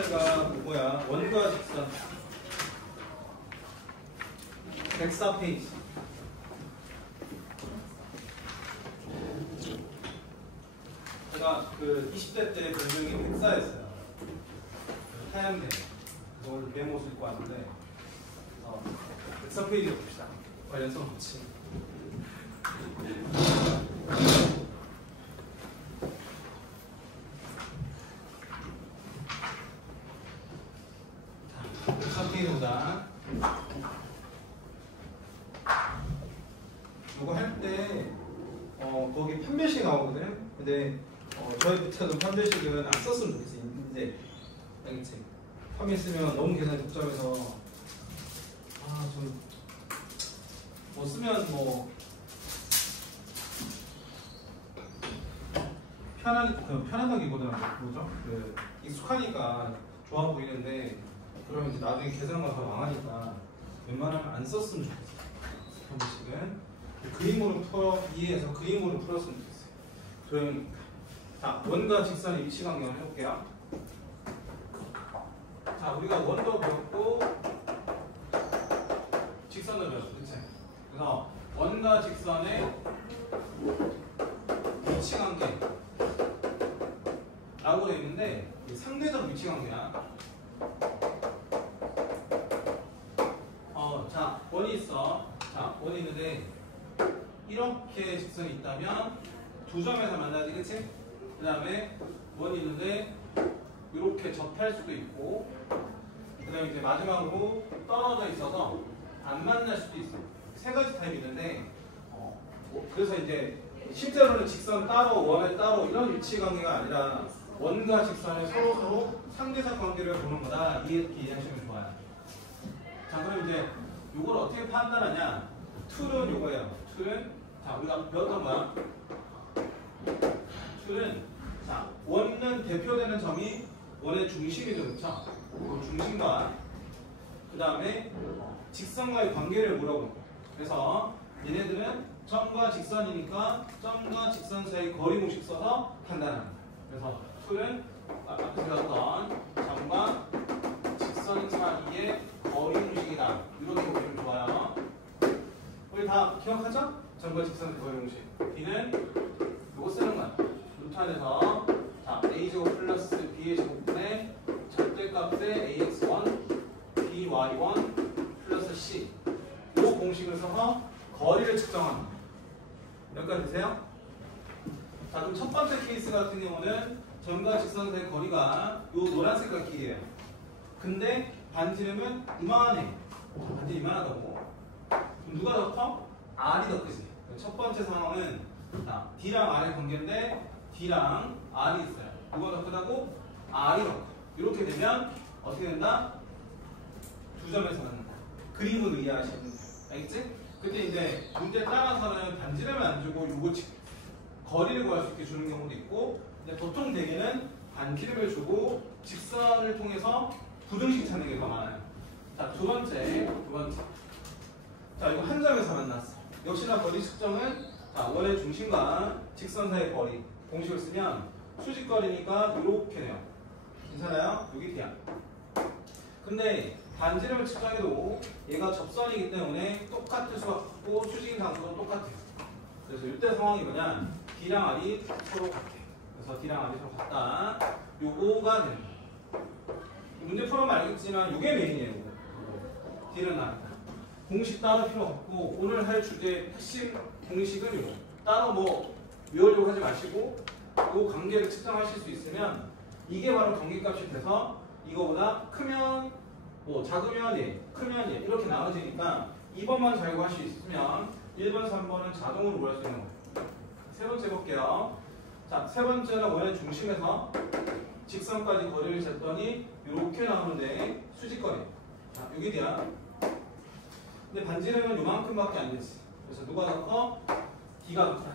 X절과 뭐야? 원과 직선 104페이지. 제가 그 20대 때 별명이 백사였어요. 하얀 데. 그걸 메모 쓸고 왔는데 104페이지 봅시다. 관련성 없지. 보다 이거 할 때 거기 판별식 나오거든요. 근데 저희 부터는 판별식은 안 썼으면 좋겠어요. 이제 알겠지? 판별 쓰면 너무 계산이 복잡해서 좀 뭐 쓰면 뭐 편안하기보다는 뭐죠? 그 익숙하니까 좋아 보이는데. 그러면 이제 나중에 계산과 더 망하니까 웬만하면 안 썼으면 좋겠어요. 판별식은 그림으로 이해해서 그림으로 풀었으면 좋겠어요. 그러니까 자, 원과 직선의 위치 관계를 해볼게요. 자, 우리가 원도 배웠고 직선도 배웠어, 그치? 그래서 원과 직선의 위치 관계라고 되어 있는데 상대적 위치 관계야. 자, 원이 있어. 자, 원이 있는데 이렇게 직선이 있다면 두 점에서 만나지, 그치? 그 다음에 원이 있는데 이렇게 접할 수도 있고, 그 다음에 이제 마지막으로 떨어져 있어서 안 만날 수도 있어. 세 가지 타입이 있는데 그래서 이제 실제로는 직선 따로 원에 따로 이런 위치 관계가 아니라 원과 직선의 서로 상대적 관계를 보는 거다. 이렇게 이해하시면 좋아요. 자, 그럼 이제 이걸 어떻게 판단하냐? 툴은 이거예요. 툴은 자, 우리가 배웠던 거야. 툴은 자, 원은 대표되는 점이 원의 중심이죠, 그렇죠? 그 중심과 그 다음에 직선과의 관계를 물어보는 거예요. 그래서 얘네들은 점과 직선이니까 점과 직선 사이 거리 공식 써서 판단합니다. 그래서 툴은 아까 배웠던 점과 직선 사이의 거리 공식이다. 이렇게 보시면 좋아요. 우리 다 기억하죠? 점과 직선 거리 공식. B는 이거 쓰는 거야. 루트 안에서 자, A제곱 플러스 B의 제곱분의 절대값의 AX1, BY1 플러스 C. 이 공식을 써서 거리를 측정합니다. 여기까지 되세요? 자, 그럼 첫 번째 케이스 같은 경우는 점과 직선 사이의 거리가 이 노란색깔 길이에요. 근데 반지름은 이만해. 반지 이만하다고. 그럼 누가 더 커? R이 더 크지. 첫 번째 상황은 자, D랑 R의 관계인데 D랑 R이 있어요. 누가 더 크다고? R이 더 커. 이렇게 되면 어떻게 된다? 두 점에서 만난다. 그림을 이해하시면 돼요. 알겠지? 그때 이제 문제 따라서는 반지름을 안 주고 요거 거리를 구할 수 있게 주는 경우도 있고, 근데 보통 대개는 반지름을 주고 직선을 통해서 부등식 찾는 게 더 많아요. 자, 두 번째. 자, 이거 한 점에서 만났어. 역시나 거리 측정은 자, 원의 중심과 직선 사이의 거리 공식을 쓰면 수직거리니까 이렇게 돼요. 괜찮아요? 여기 D야. 근데 반지름을 측정해도 얘가 접선이기 때문에 똑같을 수가 없고 수직인 상수도 똑같아요. 그래서 이때 상황이 뭐냐? D랑 R이 서로 같아. 그래서 D랑 R이 서로 같다. 요거가 됩니다. 문제 풀어보면 알겠지만 이게 메인이에요. D는 R이다. 공식 따로 필요 없고 오늘 할 주제 핵심 공식은 이거. 따로 뭐 외우려고 하지 마시고 이 관계를 측정하실 수 있으면 이게 바로 관계값이 돼서 이거보다 크면 뭐 작으면 예, 크면 예 이렇게 나눠지니까 2번만 잘 구할 수 있으면 1번, 3번은 자동으로 구할 수 있는 거예요. 세 번째 볼게요. 자, 세 번째는 원의 중심에서 직선까지 거리를 쟀더니 이렇게 나오는데 수직거리. 자, 여기 D야. 근데 반지름은 요만큼밖에 안 됐어. 그래서 누가 더 커? D가 더 크다.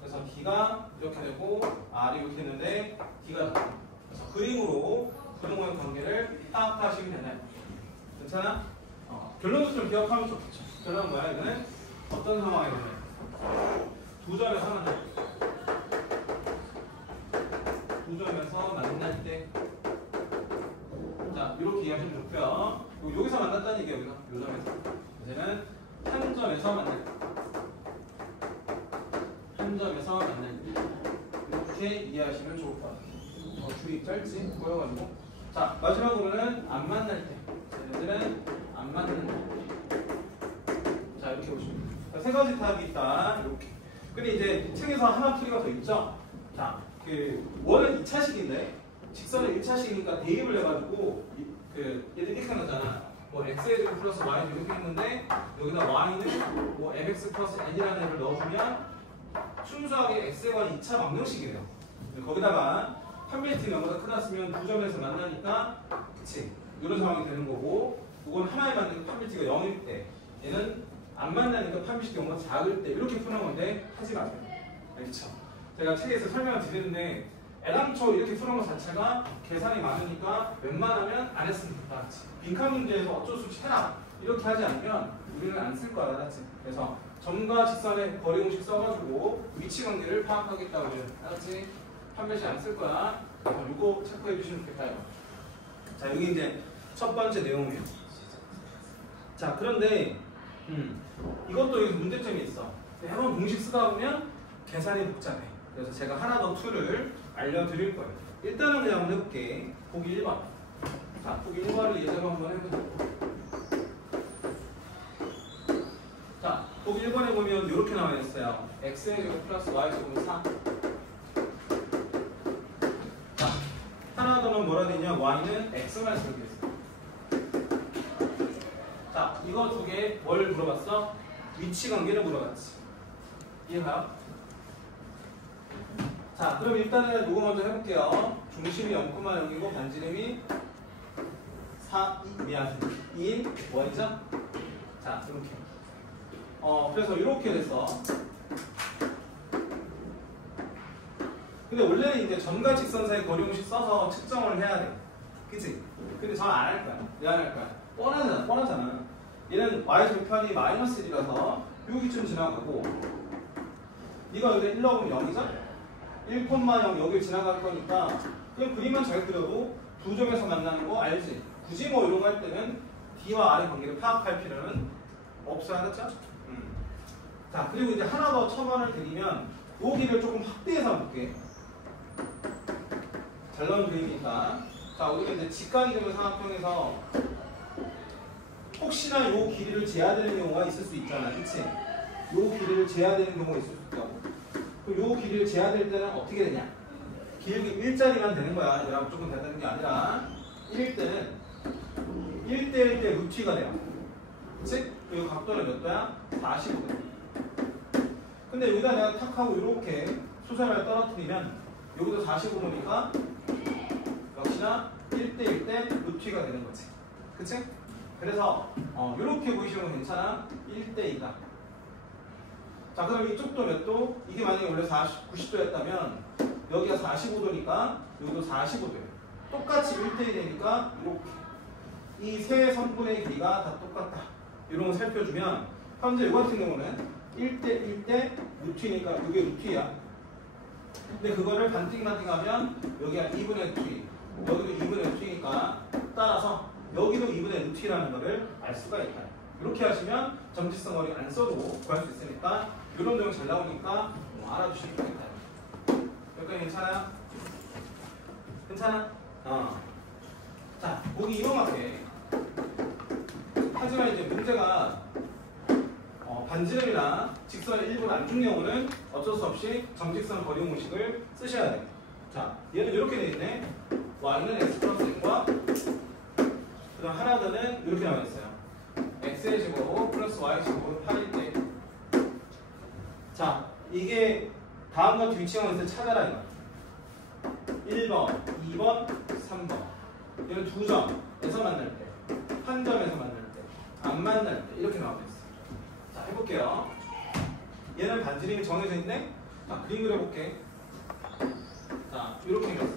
그래서 D가 이렇게 되고 R이 이렇게 했는데 D가 더 커. 그래서 그림으로 부동의 관계를 파악하시면 되나요? 괜찮아? 결론도 좀 기억하면 좋겠죠. 결론은 뭐야? 이거는 어떤 상황이 되나요? 두 점에서 만날 때. 두 점에서 만날 때 이해하시면 좋고요. 여기서 만났다는 얘기예요. 여기서 요 점에서 이제는 한 점에서 만날 때, 한 점에서 만날 때 이렇게 이해하시면 좋을 것 같아요. 줄이 짧지 보여가지고. 자, 마지막으로는 안 만날 때, 얘네들은 안 만날 때. 자, 이렇게 보시면 돼요. 세 가지 타입이 있다. 이렇게. 근데 이제 책에서 하나 틀리가 더 있죠. 자, 원은 2차식인데 직선은 1차식이니까 대입을 해가지고 얘들 이렇게 나잖아. 뭐 x의 플러스 y는 이렇게 했는데 여기다 y는 뭐 mx 플러스 n이라는 애를 넣어주면 순수하게 x에 관한 2차 방정식이래요. 거기다가 판별티 명보다 크다 쓰면 두 점에서 만나니까 그치? 이런 상황이 되는 거고, 이건 하나에 맞는 판별티가 0일 때, 얘는 안 만나니까 판별티 경우가 작을 때 이렇게 푸는 건데 하지 마세요. 알겠죠? 제가 책에서 설명을 드리는데 애당초 이렇게 푸는 것 자체가 계산이 많으니까 웬만하면 안 했으면 좋다. 알았지? 빈칸 문제에서 어쩔 수 없이 해라. 이렇게 하지 않으면 우리는 안 쓸 거야. 알았지? 그래서 점과 직선의 거리 공식 써가지고 위치 관계를 파악하겠다고 해요. 알았지? 판별식 안 쓸 거야. 그래서 이거 체크해 주시면 좋겠다. 자, 여기 이제 첫 번째 내용이에요. 자, 그런데 이것도 여기서 문제점이 있어. 한번 공식 쓰다 보면 계산이 복잡해. 그래서 제가 하나 더 툴을 알려드릴 거예요. 일단은 그냥 한번 해볼게. 보기 1번. 자, 보기 1번을 예제로 한번 해보자. 자, 보기 1번에 보면 이렇게 나와 있어요. x의 제곱 플러스 y 제곱은 4. 자, 하나 더는 뭐라 되냐? y는 x만 쓰게 했어요. 자, 이거 두 개 뭘 물어봤어? 위치 관계를 물어봤지. 이해가요? 자, 그럼 일단은 이거 먼저 해볼게요. 중심이 0,0이고 반지름이 2인 원이죠? 자, 이렇게. 그래서 이렇게 돼서. 근데 원래는 이제 점과 직선 사이 거리 공식 써서 측정을 해야 돼. 그치? 근데 전 안 할 거야. 왜 안 할 거야? 뻔하잖아. 얘는 y제곱 편이 마이너스 1이라서 여기쯤 지나가고, 이거 여기 1 넣으면 0이죠? 1,0 여기를 지나갈 거니까 그냥 그림만 잘 그려도 두 점에서 만나는 거 알지? 굳이 뭐 이런 거 할 때는 D와 R의 관계를 파악할 필요는 없어요. 알았죠? 자, 그리고 이제 하나 더 첨언을 드리면 요 길을 조금 확대해서 볼게. 잘 나온 그림이니까. 자, 우리가 이제 직각 이동의 삼각형에서 혹시나 요 길이를 재야 되는 경우가 있을 수 있잖아. 그치? 요 길이를 재야 되는 경우가 있을 수 있다고. 그럼 요 길이를 재야 될 때는 어떻게 되냐? 길이 1자리만 되는 거야. 얘랑 무조건 된다는 게 아니라 1일 때는 1대1 때 루트가 돼요. 그치? 그리고 각도는 몇 도야? 45도. 근데 여기다 내가 탁 하고 이렇게 수선을 떨어뜨리면 여기도 45도니까 역시나 1대1 때 루트가 되는 거지. 그치? 그래서 이렇게 보이시면 괜찮아. 1대2다. 자, 그럼 이쪽도 몇 도? 이게 만약에 원래 90도였다면 여기가 45도니까 여기도 45도예요. 똑같이 1대1 되니까 이렇게 이 세 선분의 길이가 다 똑같다. 이런 거 살펴주면 현재 이 같은 경우는 1대1 대 루트니까 이게 루트야. 근데 그거를 반띵하면 여기가 2분의 루트, 여기도 2분의 루트니까 따라서 여기도 2분의 루트라는 거를 알 수가 있다. 이렇게 하시면 점지성 거리 안 써도 구할 수 있으니까 이런 내용 잘 나오니까 알아두시면 좋겠다. 여기까지 괜찮아요? 괜찮아? 자, 보기 이만하게. 하지만 이제 문제가 반지름이나 직선의 일부를 안 준 경우는 어쩔 수 없이 정직선 거리 공식을 쓰셔야 돼요. 자, 얘는 이렇게 돼 있네. y는 x 플러스 n과 그다음 하나 더는 이렇게 나와 있어요. x의 제곱 플러스 y 제곱 8일 때. 자, 이게 다음과 뒤치형에서 찾아라 이거. 1번, 2번, 3번. 얘는 두 점에서 만날 때, 한 점에서 만날 때, 안 만날 때 이렇게 나와 있어요. 자, 해볼게요. 얘는 반지름이 정해져 있네. 자, 그림 그려볼게. 자, 이렇게 생겼어.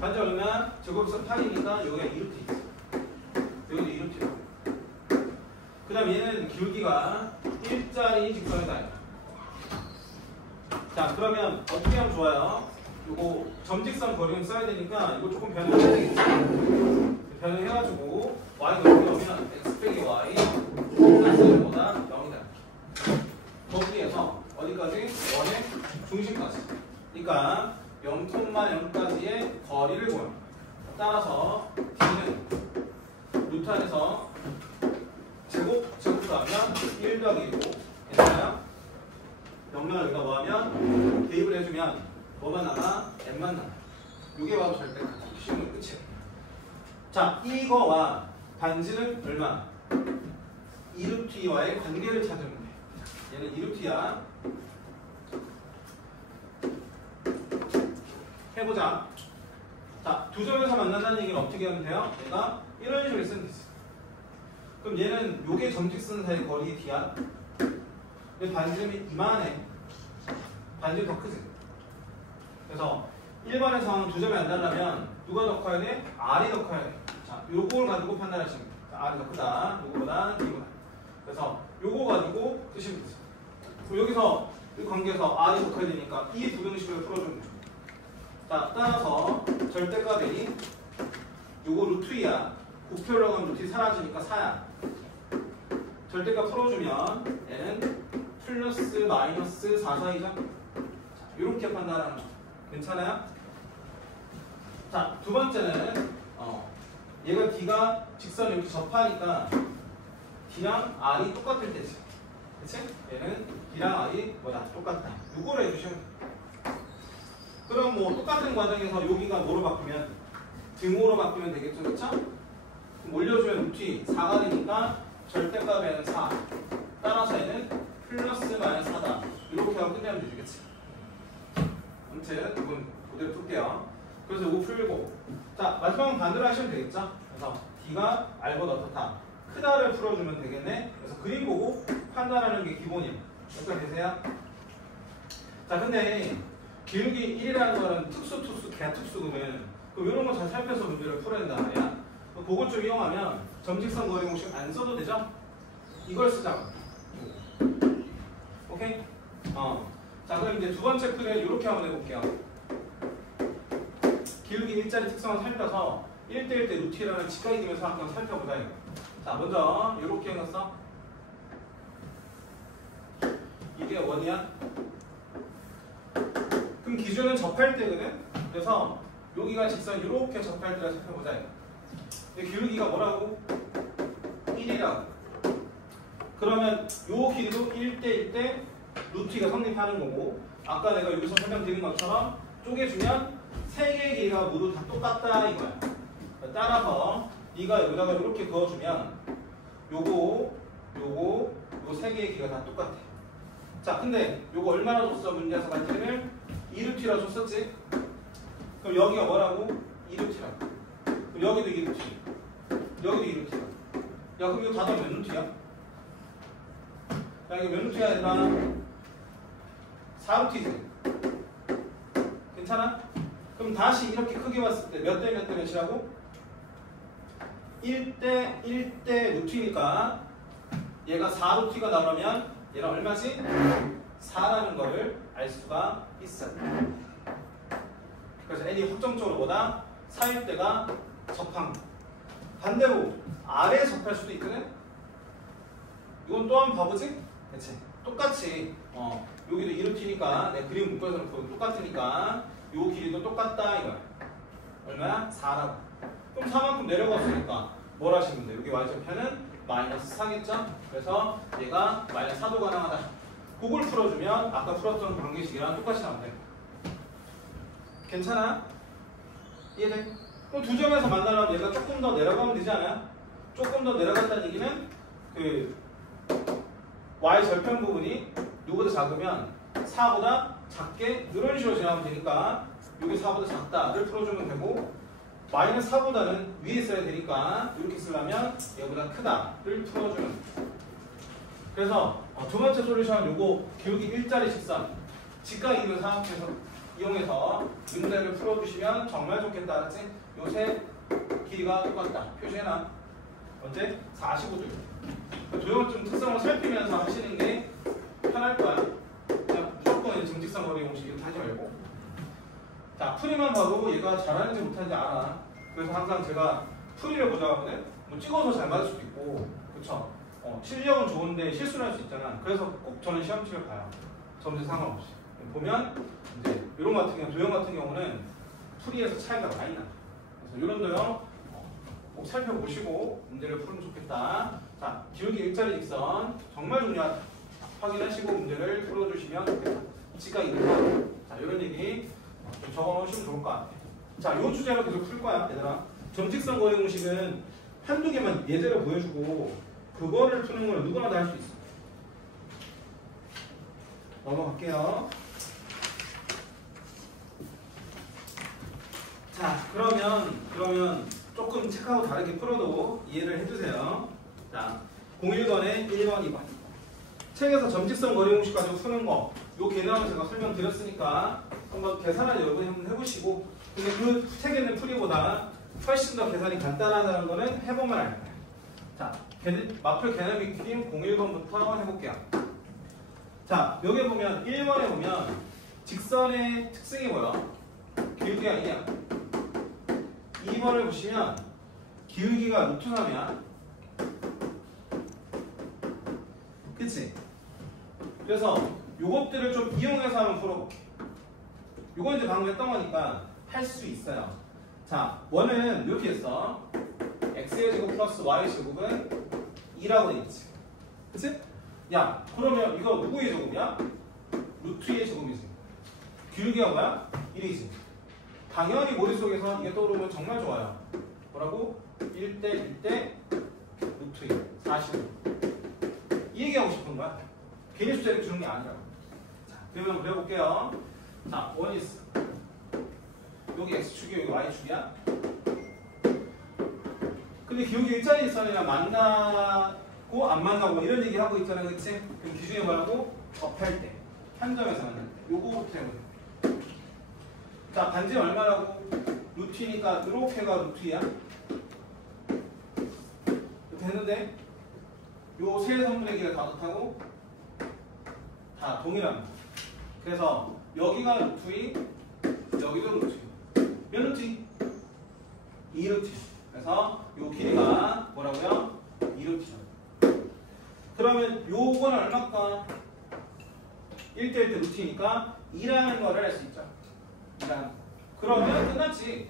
반지 얼마? 제곱선 8이니까 여기가 2루트 있어. 여기도 2루트야. 그 다음 얘는 기울기가 1짜리 직선이다. 자, 그러면 어떻게 하면 좋아요? 요거 점직선 거리는 써야 되니까 이거 조금 변형해야 되겠지. 변형해가지고 y가 어떻게 오면 x 빼기 y 플러스 1보다 0이다. 거기에서 어디까지? 원의 중심까지. 그러니까 0,0까지의 거리를 구합니다. 따라서 d는 루트 안에서 제곱도 하면 1 더하기 1고 괜찮아요? 명령을 여기다 뭐 하면 대입을 해주면 뭐만 남아? n만 남아. 이게 바로 절대값. 쉬우면 끝이에요. 자, 이거와 반지는 얼마? 2루트 2와의 관계를 찾으면 돼. 얘는 2루트야. 해보자. 자, 두 점에서 만난다는 얘기는 어떻게 하면 돼요? 얘가 이런 식으로 쓰면 되지. 그럼 얘는 요게 점직선 사이 거리 d야. 근데 반지름이 이만해. 반지름 더 크지. 그래서 1번에서 두 점이 안 달라면 누가 더 커야 돼? R이 더 커야 돼. 자, 요걸 가지고 판단하시면 돼. R이 더 크다. 요거보다 D보다. 그래서 요거 가지고 쓰시면 되지. 그럼 여기서 이 관계에서 R이 더 커야 되니까 이 부등식을 풀어주면 돼. 자, 따라서 절대값이 요거 루트 2야. 곱표라고 하면 루트 2 사라지니까 4야. 절대값 풀어주면 얘는 플러스 마이너스 4 사이죠. 자, 이렇게 판단하는 거. 괜찮아요? 자, 두 번째는 얘가 D가 직선을 이렇게 접하니까 D랑 R이 똑같을 때지. 그치? 얘는 D랑 R이 뭐야? 똑같다. 요거를 해주시면 돼. 그럼 뭐 똑같은 과정에서 여기가 뭐로 바뀌면? 등호로 바뀌면 되겠죠? 그쵸? 그럼 올려주면 루트 4가 되니까 절대값에는 4. 따라서 얘는 플러스 마이너스 4다. 이렇게 하고 끝내면 되지. 그치? 아무튼 이건 그대로 풀게요. 그래서 이거 풀고 자 마지막은 반대로 하시면 되겠죠. 그래서 D가 R보다 어떻다 크다를 풀어주면 되겠네. 그래서 그림 보고 판단하는 게 기본이에요. 여기까지 되세요? 자 근데 기울기 1이라는 거는 특수, 개특수거든. 그럼 이런 거 잘 살펴서 문제를 풀어야 된단 말이야. 그걸 좀 이용하면 점직선 거리 공식 안 써도 되죠? 이걸 쓰자고. 오케이? 자 그럼 이제 두 번째 풀을 이렇게 한번 해볼게요. 기울기 일자리 특성을 살펴서 1대1 때 루트라는 직각이면서 한번 살펴보자 이거. 자 먼저 이렇게 해놨어. 이게 원이야. 그럼 기준은 접할 때거든. 그래서 여기가 직선 이렇게 접할 때를 살펴보자 이거. 근데 기울기가 뭐라고? 1이라고. 그러면 요 길이도 1대1 때 루트 2가 성립하는 거고 아까 내가 여기서 설명드린 것처럼 쪼개주면 세 개의 길이가 모두 다 똑같다 이거야. 따라서 네가 여기다가 이렇게 그어주면 요거 세 개의 길이가 다 똑같아. 자 근데 요거 얼마나 줬어? 문제에서 반지를 2루트라고 줬었지? 그럼 여기가 뭐라고? 2루트라고. 그럼 여기도 2루트 여기도 2루트야. 야 그럼 이거 다 몇 루트야? 야 이거 몇 루트야 얘들아? 4루트이지? 괜찮아? 그럼 다시 이렇게 크게 봤을 때 몇 대 몇 대 몇이라고? 1대 1대 루트니까 얘가 4루트가 나오면 얘는 얼마지? 4라는 거를 알 수가 있어. 그래서 n이 확정적으로 보다 4일 때가 접한 거. 반대로 아래에 접할 수도 있거든? 이건 또 한번 봐보지? 그치? 똑같이 여기도 2루트니까 내 그림 묶어서 보면 똑같으니까 요 길이도 똑같다 이거야. 얼마야? 4라고. 그럼 4만큼 내려갔으니까 뭘 하시면 돼? 여기 y절편은 마이너스 4겠죠? 그래서 얘가 마이너스 4도 가능하다. 그걸 풀어주면 아까 풀었던 관계식이랑 똑같이 나오면 돼. 괜찮아? 이해돼? 그럼 두 점에서 만나려면 얘가 조금 더 내려가면 되지 않아요? 조금 더 내려갔다는 얘기는 그 y절편 부분이 누구보다 작으면 4보다 작게 이런 식으로 지나가면 되니까 여기 4보다 작다를 풀어주면 되고 마이너스 4보다는 위에 써야 되니까 이렇게 쓰려면 얘보다 크다를 풀어주면 돼. 그래서 두 번째 솔루션은 요거 기울기 일자리 직선 직각이익을 사용해서 이용해서 문제를 풀어주시면 정말 좋겠다. 알았지? 요새 길이가 똑같다. 표시해놔. 언제? 45도. 조형점 특성을 살피면서 하시는 게 편할 거야. 그냥 무조건 정직선 거리 공식 이렇게 하지 말고. 자, 풀이만 봐도 얘가 잘하는지 못하는지 알아. 그래서 항상 제가 풀이를 보자고 하거든. 뭐 찍어서 잘 맞을 수도 있고, 그쵸? 실력은 좋은데 실수를 할 수 있잖아. 그래서 꼭 저는 시험지를 봐요. 점수 상관없이. 보면 이제 이런 같은 경우, 도형 같은 경우는 풀이에서 차이가 많이 나. 그래서 이런 도형 꼭 살펴보시고 문제를 풀면 좋겠다. 자, 기울기 일자리 직선 정말 중요하다. 확인하시고 문제를 풀어주시면 좋겠다. 지가 이렇다. 자, 이런 얘기 좀 적어놓으시면 좋을 것 같아. 자, 이 주제로 계속 풀 거야, 얘들아. 점직선 거리 공식은 한두 개만 예제로 보여주고 그거를 푸는 건 누구나 다 할 수 있어. 넘어갈게요. 자, 그러면 조금 책하고 다르게 풀어도 이해를 해주세요. 자, 01번에 1번, 2번. 책에서 점직선 거리 공식 가지고 푸는 거, 요 개념을 제가 설명드렸으니까 한번 계산을 여러분이 한번 해보시고, 근데 그 책에 있는 풀이보다 훨씬 더 계산이 간단하다는 거는 해보면 알 거예요. 자, 마플 개념 익힘 01번부터 해볼게요. 자, 여기 보면 1번에 보면 직선의 특징이 뭐야? 기울기가 아니냐? 2번을 보시면 기울기가 루트 3이야. 그치? 그래서 요것들을 좀 이용해서 한번 풀어볼게. 요건 이제 방금 했던 거니까 할 수 있어요. 자, 원은 이렇게 했어. x의 제곱 플러스 y의 제곱은 2라고 돼 있지. 그치? 야, 그러면 이거 누구의 제곱이야? 루트 2의 제곱이지. 기울기가 뭐야? 1이지. 당연히 머릿속에서 이게 떠오르면 정말 좋아요. 뭐라고? 1대 1대 루트 2 45. 이 얘기하고 싶은 거야. 괜히 숫자를 주는 게 아니라. 자, 그러면 그려볼게요. 자, 원 있어. 여기 x축이 여기 y축이야. 근데 기울기 일자리 직선이랑 만나고 안 만나고 이런 얘기 하고 있잖아, 그치? 그럼 기준이 뭐라고? 접할 때. 한 점에서 만날 때. 요거부터 해보자. 자, 반지름 얼마라고? 루트니까 이렇게가 루트야. 이렇게 했는데 요 세 선분의 길이 다 같다고? 다 동일합니다. 그래서 여기가 루트 2, 여기도 루트 2. 몇 루트 2? 2루트 2. 그래서 요 길이가 뭐라고요? 2루트 2. 그러면 요건 얼마일까? 1대 1대 루트 2니까 2라는 거를 할 수 있죠. 2라는. 그러면 끝났지.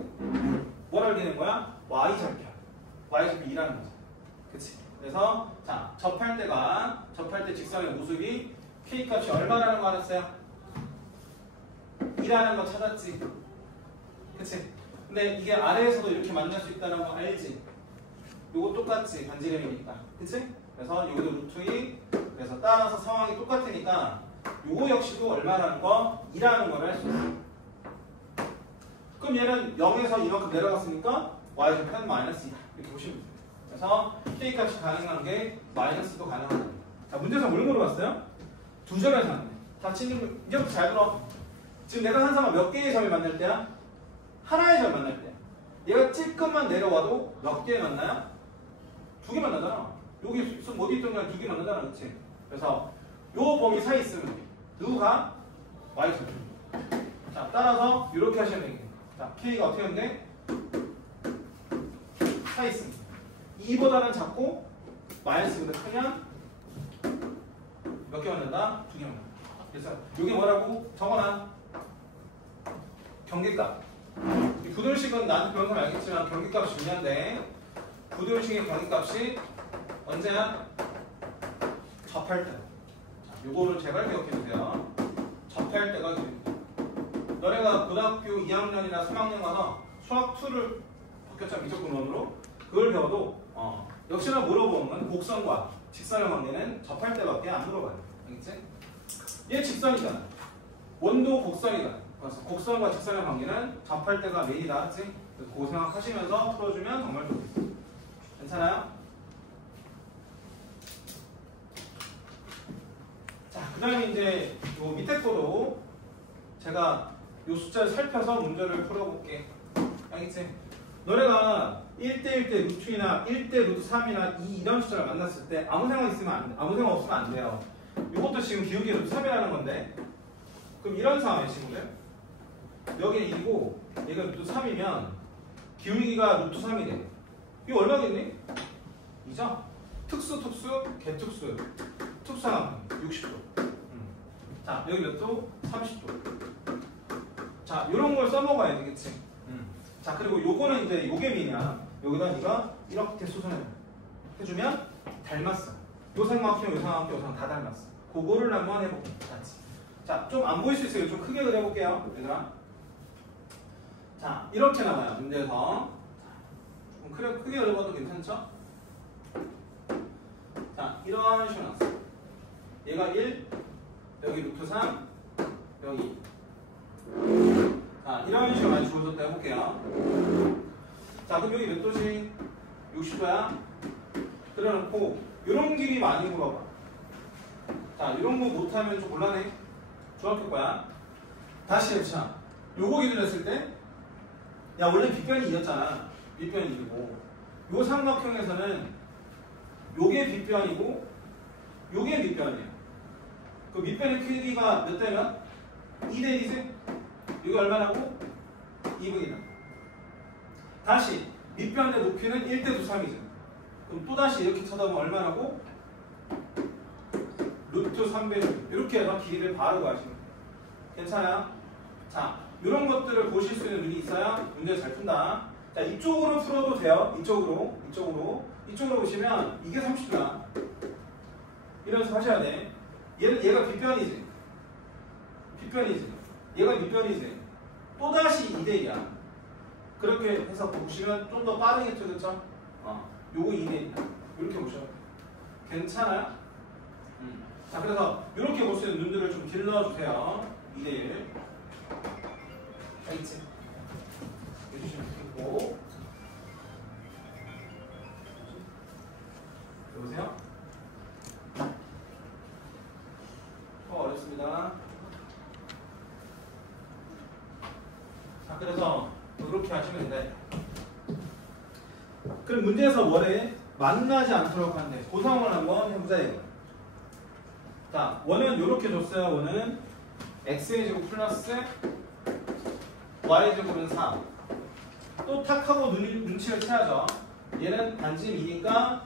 뭘 알게 된 거야? y좌표. y좌표 2라는 거지. 그치? 그래서 자, 접할 때 직선의 모습이 k 값이 얼마라는 거 알았어요? 2라는 거 찾았지. 그치? 근데 이게 아래에서도 이렇게 만날 수 있다는 거 알지? 요거 똑같지, 반지름이니까. 그치? 그래서 여기도 루트 2. 그래서 따라서 상황이 똑같으니까 요거 역시도 얼마라는 거? 2라는 걸 할 수 있어. 그럼 얘는 0에서 이만큼 내려갔으니까 y좌표는 마이너스 2다. 이렇게 보시면 돼요. 그래서 k 값이 가능한 게 마이너스도 가능하다. 자, 문제에서 뭘 물어봤어요? 두 점에서 만네. 자, 지금 이제부터 잘 들어. 지금 내가 한 사람 몇 개의 점을 만날 때야? 하나의 점을 만날 때야. 얘가 찔끔만 내려와도 몇 개 만나요? 두 개 만나잖아. 여기 어디 있던 게 두 개 만나잖아, 그렇지? 그래서 요 범위 사이 있으면 누가 y좌표. 자, 따라서 이렇게 하시면 되겠네. 자, k가 어떻게 하면 돼? 사이 있습니다. 2보다는 작고 마이너스보다 크면 몇 개 만난다? 두 개 만난다. 그래서 이게 뭐라고? 적어놔. 경계값. 이 부등식은 나한테 배운 사람 알겠지만 경계값이 중요한데 부등식의 경계값이 언제야? 접할 때. 자, 요거를 제발 기억해주세요. 접할 때가 기준입니다. 너네가 고등학교 2학년이나 3학년 가서 수학 2를 바뀌었잖아, 미적 근원으로. 그걸 배워도 역시나 물어보는 건 곡선과 직선의 관계는 접할 때밖에 안 물어봐요. 알겠지? 얘 직선이잖아. 원도 곡선이다. 그래서 곡선과 직선의 관계는 접할 때가 메인이다. 알았지? 그거 생각하시면서 풀어주면 정말 좋겠어. 괜찮아요? 자, 그 다음에 이제 요 밑에 거도 제가 요 숫자를 살펴서 문제를 풀어볼게. 알겠지? 너네가 1대 1대 루트 2나 1대 루트 3이나 2 이런 숫자를 만났을 때 아무 생각 있으면 안 돼. 아무 생각 없으면 안 돼요. 이것도 지금 기울기 루트 3이라는 건데 그럼 이런 상황에 친구들 여기 1이고 얘가 루트 3이면 기울기가 루트 3이 돼. 이거 얼마겠니? 2죠? 특수, 개특수. 특수한 60도. 자, 여기 몇 도? 30도. 자, 이런 걸 써먹어야 되겠지. 자, 그리고 요거는 이제 요게 뭐냐? 여기다 네가 이렇게 수선해주면 닮았어. 요 삼각형, 요 삼각형, 요 삼각형 다 닮았어. 그거를 한번 해볼게. 같이. 자, 좀 안 보일 수 있어요. 좀 크게 그려볼게요. 얘들아. 자, 이렇게 나와요. 문제에서. 좀 크게 그려봐도 괜찮죠? 자, 이런 식으로 나왔어. 얘가 1, 여기 루트 3, 여기. 자, 이런 식으로 많이 주어졌다 해볼게요. 자, 그럼 여기 몇 도지? 60도야? 그래놓고, 이런 길이 많이 물어봐. 자, 이런 거 못하면 좀 곤란해. 중학교 거야. 다시 해보자. 요거 기준으로 했을 때, 야, 원래 빗변이 2였잖아. 빗변이 2고. 요 삼각형에서는 요게 빗변이고, 요게 밑변이에요. 그 밑변의 크기가 몇 대면? 2대 1이지? 이거 얼마라고? 2분이다. 다시 밑변의 높이는 1대 3이죠. 그럼 또다시 이렇게 쳐다보면 얼마라고? 루트 3배죠. 이렇게 해서 길이를 바로 가시면 돼요. 괜찮아요? 자, 이런 것들을 보실 수 있는 눈이 있어야 문제 잘 푼다. 자, 이쪽으로 풀어도 돼요. 이쪽으로 보시면 이게 30도야. 이러면서 하셔야 돼. 얘가 빗변이지. 얘가 밑변이지. 또다시 2대2야. 그렇게 해서 보시면 좀 더 빠르게 틀렸죠? 요거 2대2야. 이렇게 보셔요. 괜찮아요? 자, 그래서 이렇게 볼 수 있는 눈들을 좀 길러주세요. 2대1. 알겠지? 해주시면 되겠고. 여보세요? 어렵습니다. 자, 그래서 그렇게 하시면 돼. 그럼 문제에서 뭐래? 만나지 않도록 하는데 그 상황을 한번 해보자 이거. 자, 원은 이렇게 줬어요. 원은 x의 제곱 플러스 y의 제곱은 4. 또 탁 하고 눈치를 채야죠. 얘는 반지름이니까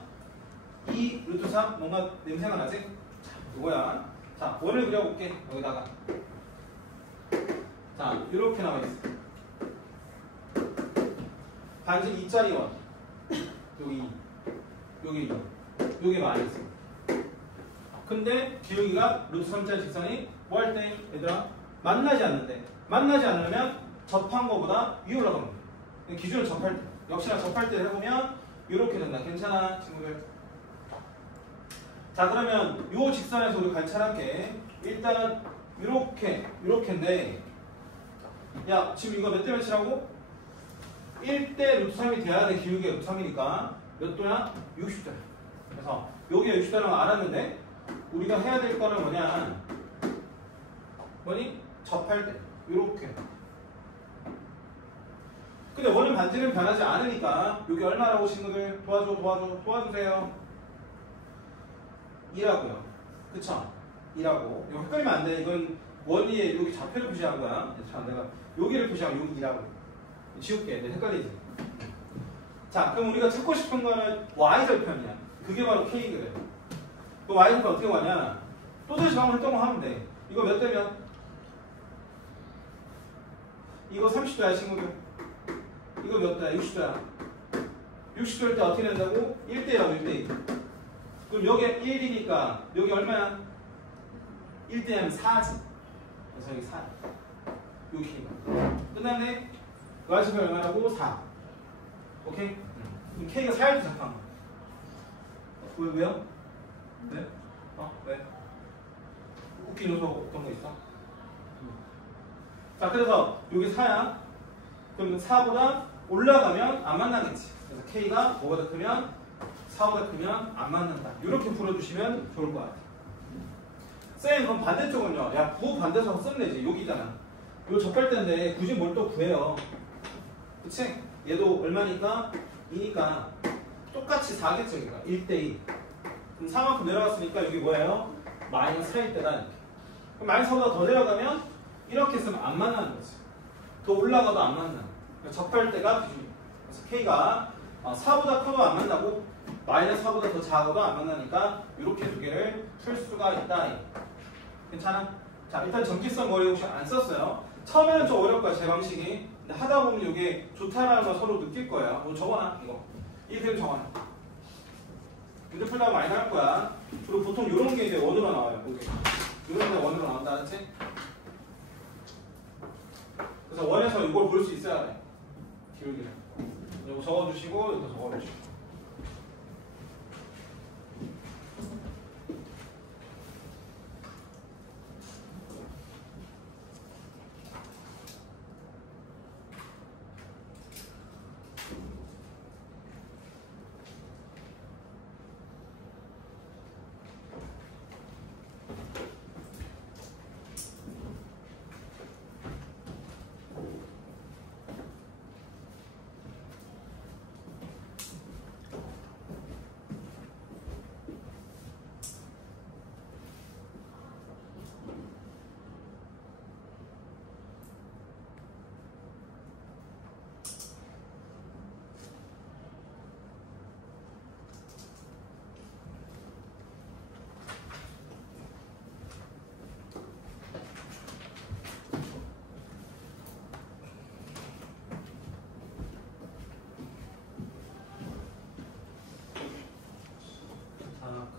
2 루트 3 뭔가 냄새가 나지? 자, 이거야. 자, 원을 그려볼게. 여기다가. 자, 이렇게 나와 있어. 반지름 2짜리 원. 여기 2. 여기 마이너스. 근데 기울기가 루트 3짜리 직선이 뭐 할 때? 얘들아? 만나지 않는데. 만나지 않으면 접한 거보다 위에 올라가면 돼. 기준을 접할 때. 역시나 접할 때 해보면 이렇게 된다. 괜찮아, 친구들? 자, 그러면 요 직선에서 우리 관찰할게. 일단은 이렇게인데, 야, 지금 이거 몇 대 몇이라고? 1대 루트 3이 돼야 돼. 기울기가 루트 3이니까 몇 도야? 60도야. 그래서 여기가 60도라는 걸 알았는데 우리가 해야 될 거는 뭐니? 접할 때 이렇게. 근데 원은 반지름 변하지 않으니까 여기 얼마라고 친구들? 도와주세요. 2라고요. 그쵸? 2라고. 이거 헷갈리면 안 돼. 이건 원위에 여기 좌표를 표시한 거야. 자, 내가 여기를 표시하면 여기 2라고. 지울게. 네, 헷갈리지? 자, 그럼 우리가 찾고 싶은 거는 y절편이야. 그게 바로 k거든. 그 y절편 어떻게 구하냐? 또다시 방금 했던 거 하면 돼. 이거 몇 대면? 이거 30도야, 친구들. 이거 몇 대야? 60도야. 60도일 때 어떻게 된다고? 1대라고, 1대2. 그럼 여기 1이니까 여기 얼마야? 1대면 4지. 그래서 여기 4. 여기 끝났네? y절편 얼마라고? 4. 오케이? 그럼 k가 4일 때 잠깐. 왜요? 네? 왜? 웃긴 요소 어떤 거 있어? 자, 그래서 여기 4야. 그럼 4보다 올라가면 안 만나겠지. 그래서 k가 뭐가 더 크면 4보다 크면 안 만난다. 이렇게 풀어주시면 좋을 것 같아요. 쌤, 그럼 반대쪽은요? 야, 부 반대서 쓰면 되지. 여기잖아. 요 접할 때인데 굳이 뭘 또 구해요. 그치? 얘도 얼마니까? 2니까 똑같이 4겠죠. 그러니까 1대2. 그럼 4만큼 내려갔으니까 여기 뭐예요? 마이너스 4일 때다. 이렇게. 그럼 마이너스 4보다 더 내려가면 이렇게 쓰면 안 만나는 거지. 더 올라가도 안 만나. 적발대가 기준이에요. 그래서 K가 4보다 커도 안 만나고 마이너스 4보다 더 작아도 안 만나니까 이렇게 두 개를 풀 수가 있다. 괜찮아? 자, 일단 전기성 거리 혹시 안 썼어요. 처음에는 좀 어려울 거야, 제 방식이. 근데 하다 보면 이게 좋다라는 걸 서로 느낄 거야. 뭐 적어놔, 이거. 이 그림 적어놔. 문제 풀다가 많이 나올 거야. 그리고 보통 이런 게 이제 원으로 나와요. 이런 게 원으로 나온다, 알았지? 그래서 원에서 이걸 볼 수 있어야 돼. 기울기를. 이거 적어주시고, 이거 적어주시고.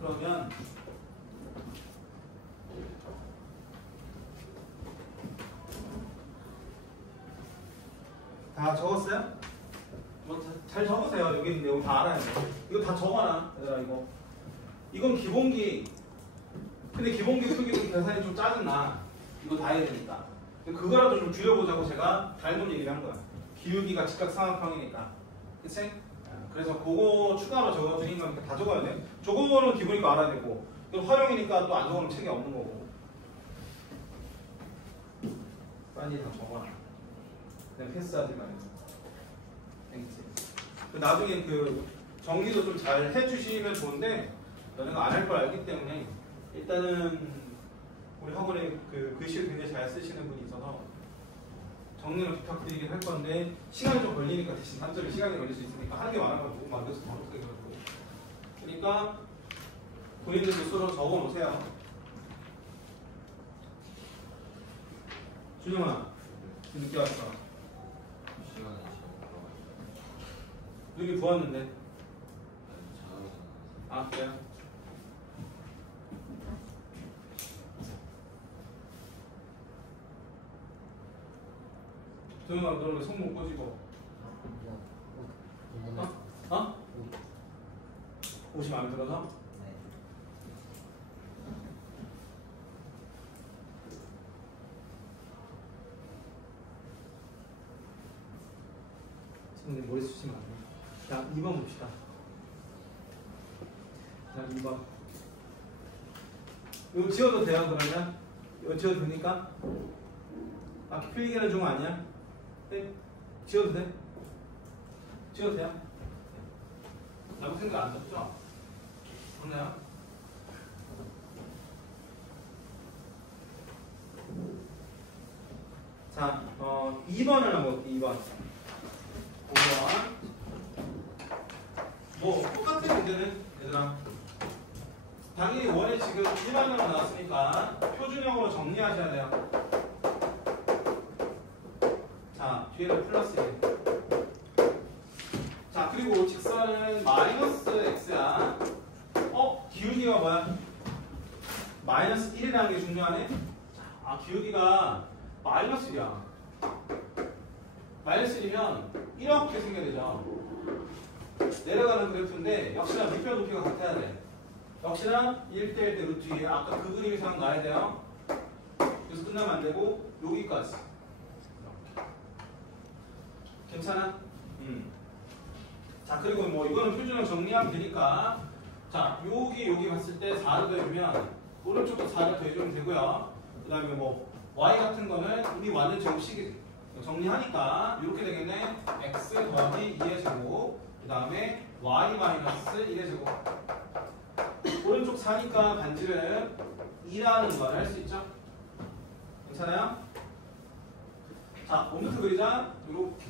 그러면 다 적었어요? 뭐 잘 적으세요. 여기 있는 내용 다 알아야 돼. 이거 다 적어놔, 얘들아. 이건 기본기. 근데 기본기 크기도 계산이 좀 짜증나. 이거 다 해야 되니까. 그거라도 좀 줄여보자고 제가 달분 얘기를 한 거야. 기울기가 직각삼각형이니까. 그치? 그래서 그거 추가로 적어주는 건 다 적어야 돼. 저거는 기본이니까 알아야 되고, 이건 활용이니까 또 안 적으면 책이 없는 거고. 빨리 다 적어라. 그냥 패스하지 말고. 나중에 그 정리도 좀 잘 해주시면 좋은데, 너네가 안 할 걸 알기 때문에 일단은 우리 학원에 그 글씨를 굉장히 잘 쓰시는 분이 있어서 정리를 부탁드리긴 할 건데, 시간이 좀 걸리니까 대신 단점이 시간이 걸릴 수 있으니까 하는 게 많아가지고 만들어서 더 못하게 해가지고. 그러니까 본인들 스스로 적어 놓으세요. 준영아, 늦게 왔어. 눈이 부었는데. 아, 그래요? 조용아, 너는 왜 손목 꼬집어? 어? 옷이 마음에 들어서? 네. 선생님 머리 쑤시면 안 돼. 자, 2번 봅시다. 자, 2번. 이거 지워도 돼요, 그러면? 이거 지워도 되니까? 아, 필기하는 중 아니야? 네? 지워도 돼? 지워도 돼요? 아무 생각 안 잡죠? 그러네요. 자, 2번을 한번 볼게요. 2번. 5번. 뭐 똑같은 문제는 얘들아. 당연히 원에 지금 1반으로 나왔으니까 표준형으로 정리하셔야 돼요. 자, 뒤에는 플러스 1. 자, 그리고 직선은 마이너스 x야. 기울기가 뭐야? 마이너스 1이라는 게 중요하네. 아, 기울기가 마이너스 1이야. 마이너스 1이면 이렇게 생겨야 되죠. 내려가는 그래프인데 역시나 밑변 높이가 같아야 돼. 역시나 1대1 대 루트 2. 아까 그 그림 이상 가야 돼요. 그래서 끝나면 안 되고 여기까지. 괜찮아? 자, 그리고 뭐 이거는 표준형 정리하면 되니까, 자, 여기 봤을 때 4를 더해주면 오른쪽도 4를 더해주면 되고요. 그 다음에 뭐 y 같은 거는 우리 완전 제곱식 정리하니까 이렇게 되겠네. x 더하기 2의 제곱, 그 다음에 y 마이너스 1의 제곱. 오른쪽 4니까 반지름 2라는 걸 할 수 있죠? 괜찮아요? 자, 뭐부터 그리자? 이렇게.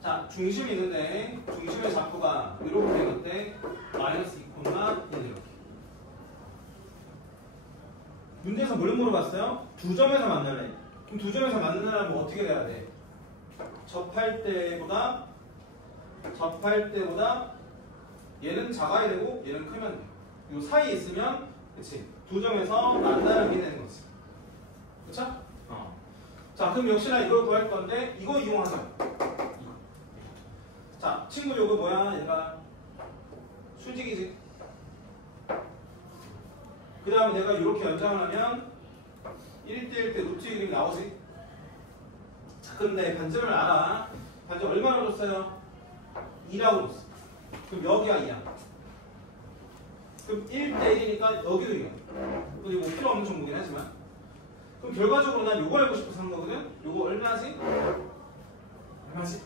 자, 중심이 있는데 중심의 좌표가 이렇게 되는 때 마이너스 2콤마 1 이렇게. 문제에서 뭘 물어봤어요? 두 점에서 만나래. 그럼 두 점에서 만나려면 어떻게 돼야 돼? 접할 때보다 얘는 작아야 되고 얘는 크면 돼. 요 사이에 있으면 그치? 두 점에서 만나는 게 되는 거지. 그쵸? 자, 그럼 역시나 이걸 구할 건데 이거 이용하자. 자, 친구 요거 뭐야? 얘가 수직이지. 그 다음에 내가 이렇게 연장을 하면 1대1 때 루트 이름이 나오지. 자, 그럼 내 반점을 알아. 반점 얼마나 줬어요? 2라고 줬어. 그럼 여기가 2야. 그럼 1대1이니까 여기도 2야. 우리 뭐 필요 없는 정보긴 하지만. 그럼 결과적으로 난 요거 알고 싶어서 한 거거든? 요거 얼마지? 얼마지?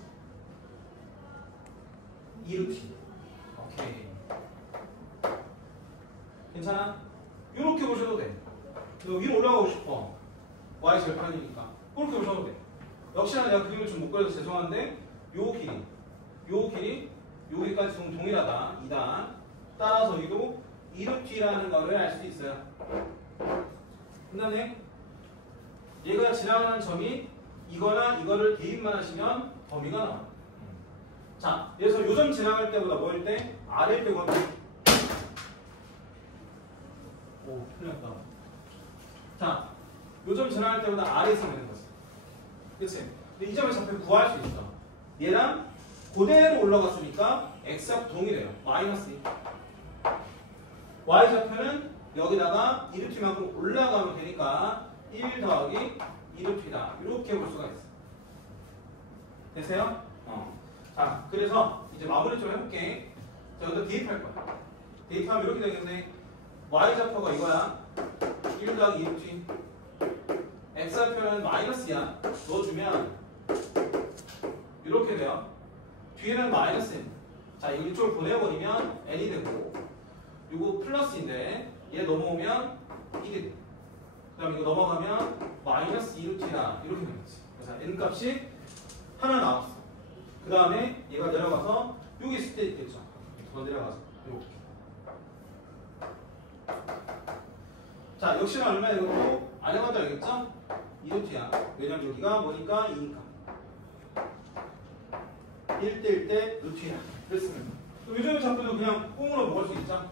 2루트. 오케이. 괜찮아? 이렇게 보셔도 돼. 너 위로 올라가고 싶어. y 절판이니까. 그렇게 보셔도 돼. 역시나 내가 그림을 좀 못 그려서 죄송한데 요 길이 여기까지 동일하다. 2단. 따라서 이도 2루트라는 거를 알 수 있어요. 끝났네? 얘가 지나가는 점이 이거나 이거를 대입만 하시면 범위가 나와. 자, 그래서 요 점 지나갈 때보다 뭐일 때? R일 때거든. 오, 큰일 났다. 자, 요 점 지나갈 때보다 R이 있으면 되는 거지. 그치? 근데 이 점의 좌표 구할 수 있어. 얘랑 그대로 올라갔으니까 X좌표 동일해요. 마이너스 2. Y좌표는 여기다가 2루트만큼 올라가면 되니까 1 더하기 2루트다. 이렇게 볼 수가 있어. 되세요? 자, 그래서 이제 마무리 좀 해볼게. 자, 여기다 대입할 거야. 대입하면 이렇게 되겠네. Y좌표가 이거야. 1 더하기 2루트. X좌표는 마이너스야. 넣어주면 이렇게 돼요. 뒤에는 마이너스 n. 자, 이거 이쪽을 보내버리면 n이 되고 이거 플러스인데 얘 넘어오면 1이 돼. 그 다음에 이거 넘어가면 마이너스 2루트다. 이렇게 되겠지. 그래서 n 값이 하나 나왔어. 그 다음에 얘가 내려가서 여기 있을 때 있겠죠. 더 내려가서 이렇게. 자, 역시나 얼마야 이것도 안 해봐도 알겠죠? 2루트야. 왜냐면 여기가 뭐니까 2니까. 1대1 때 루트야. 그랬으면. 요즘의 좌표도 그냥 꽁으로 먹을 수 있죠.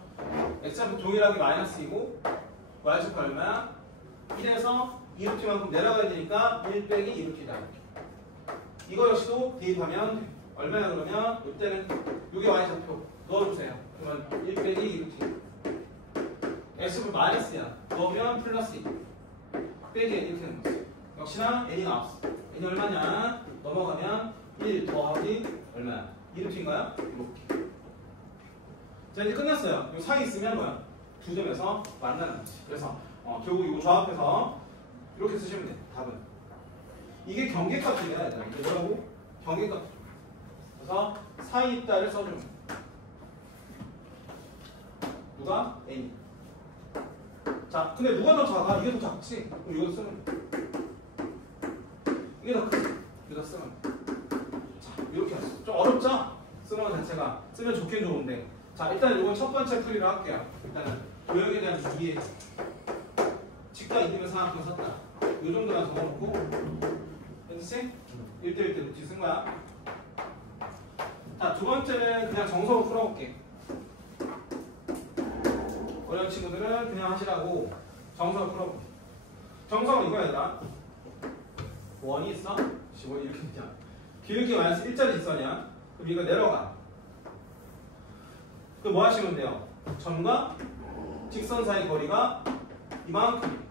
X좌표 동일하게 마이너스 2고 Y좌표 얼마야? 1에서 2루트만큼 내려가야 되니까 1 빼기 2루트다. 이거 역시도 대입하면 돼. 얼마야 그러면 이때는 여기 Y좌표 넣어주세요. 그러면 1 빼기 2루트. X좌표 마이너스야. 넣으면 플러스 2. 빼기 n 이렇게 되는 거지. 역시나 n이 나왔어. n이 얼마냐? 넘어가면 1 더하기 얼마야? 2루트인가요? 이렇게. 자, 이제 끝났어요. 이 사이 있으면 뭐야? 두 점에서 만나는 거지. 그래서 결국 이거 조합해서 이렇게 쓰시면 돼. 답은. 이게 경계값이야, 얘들아. 이게 뭐라고? 경계값. 그래서 사이 있다를 써주면 돼. 누가? N. 자, 근데 누가 더 작아? 이게 더 작지? 그럼 이거 쓰면 돼. 이게 더 크지? 이거 쓰면 돼. 자, 이렇게 하시죠. 좀 어렵죠? 쓰는 것 자체가. 쓰면 좋긴 좋은데. 자, 일단 이건 첫 번째 풀이로 할게요. 일단은 도형에 대한 이해. 직각 이등변 삼각형 썼다. 요 정도만 적어놓고. 됐지? 1대1 때 루트 쓴 거야. 자, 두 번째는 그냥 정석으로 풀어볼게. 어려운 친구들은 그냥 하시라고 정석을 풀어볼게. 정석은 이거야, 얘들아. 원이 있어? 15이 이렇게 있냐? 기울기 마이너스 1짜리 직선이야. 그럼 이거 내려가. 그럼 뭐 하시면 돼요? 점과 직선 사이 거리가 이만큼.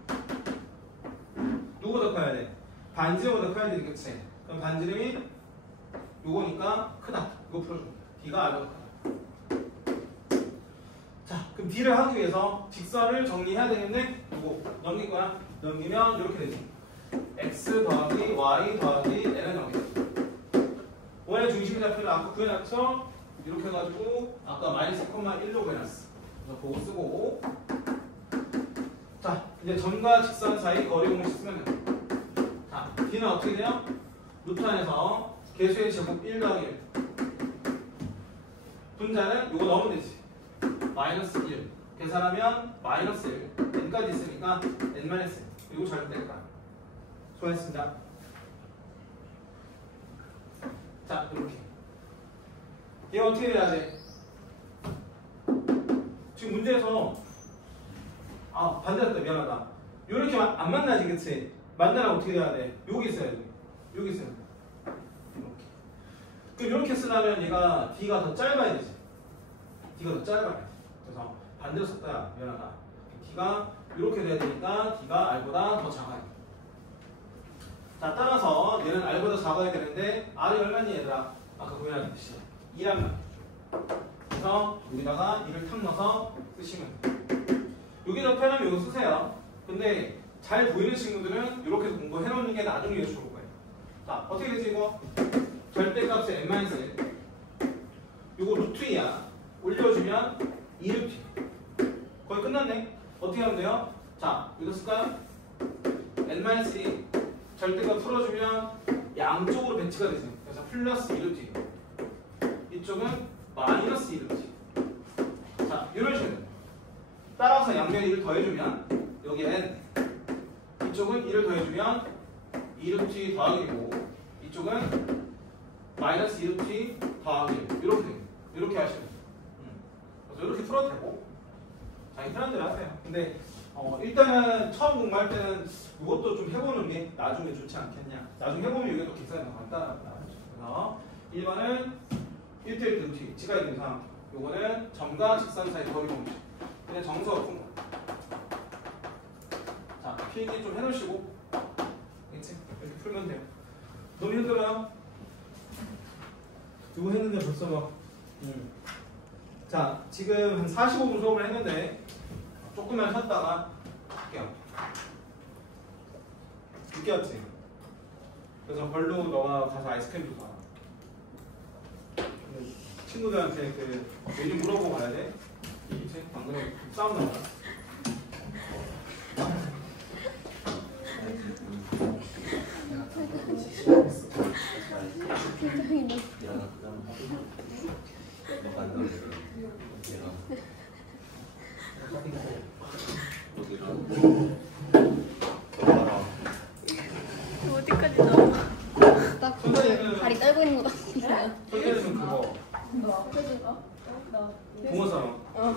누구보다 커야 돼? 반지름보다 커야 되겠지. 그럼 반지름이 요거니까 크다. 이거 풀어줘. D가 아주 크다. 자, 그럼 D를 하기 위해서 직선을 정리해야 되겠네? 요거 넘길 거야. 넘기면 이렇게 되지. X 더하기 Y 더하기 N을 넘기죠. 원의 중심 좌표를 아까 구해놨죠? 이렇게 해가지고 아까 마이너스 1,1로 구해놨어. 그래서 그거 쓰고. 자, 이제 점과 직선 사이 거리 공식 쓰면 돼. 자, 자, D는 어떻게 돼요? 루트 안에서 개수의 제곱 1 더하기 1. 분자는 이거 넣으면 되지. 마이너스 1. 계산하면 마이너스 1. n까지 있으니까 n-1. 이거 절대될까? 수고하셨습니다. 자, 이렇게. 얘 어떻게 돼야 돼? 지금 문제에서 반대였다. 미안하다. 이렇게 안 만나지, 그치? 만나면 어떻게 돼야 돼? 여기 있어야 돼. 여기 있어야 돼. 이렇게. 그럼 이렇게 쓰려면 얘가 D가 더 짧아야 되지. D가 더 짧아야 돼. 그래서 반대로 썼다. 미안하다. D가 이렇게 돼야 되니까 D가 R보다 더 작아야 돼. 자, 따라서 얘는 R보다 작아야 되는데 R이 얼마니 얘들아? 아까 고민하듯이 2란 말이죠. 그래서 여기다가 2를 탁 넣어서 쓰시면 돼요. 여기다 편하면 이거 쓰세요. 근데 잘 보이는 친구들은 이렇게 공부해놓는 게 나중에 좋을 거예요. 자, 어떻게 되지 이거? 절대값의 n-1 이거 루트 2야. 올려주면 2루트. 거의 끝났네. 어떻게 하면 돼요? 자, 이거 쓸까요? n-2 절대값 풀어주면 양쪽으로 배치가 되지. 그래서 플러스 2루트. 이쪽은 마이너스 2루트. 자, 이런 식으로. 따라서 양변 2를 더해주면 여기엔 이쪽은 2를 더해주면 2루트 더하기 1이고 이쪽은 마이너스 2루트 더하기 1 이렇게 돼요. 이렇게 하시면 돼요. 그래서 이렇게 풀어도 되고 자기 편한 대로 하세요. 근데 일단은 처음 공부할 때는 이것도 좀 해보는 게 나중에 좋지 않겠냐. 나중에 해보면 이게 또 계산이 더 간단하다. 그래서 1번은 1대1 등식, 지가 있는 상황. 요거는 점과 직선 사이 거리 공식. 그냥 정수가 푼 거. 자, 필기 좀 해놓으시고, 알겠지? 이렇게 풀면 돼요. 너무 힘들어요? 이거 했는데 벌써 막. 자, 지금 한 45분 수업을 했는데 조금만 쉬었다가 할게요. 늦게 왔지? 그래서 벌로 너가 가서 아이스크림 좀 사. 친구들한테 그 메뉴 물어보고 가야 돼. 그치? 방금 싸움 나왔다. 어디까지 나와? 딱 다리 떨고 있는 것 같은데요. 선생님은 그거 너 앞에 가? 나 붕어 싸움. 어.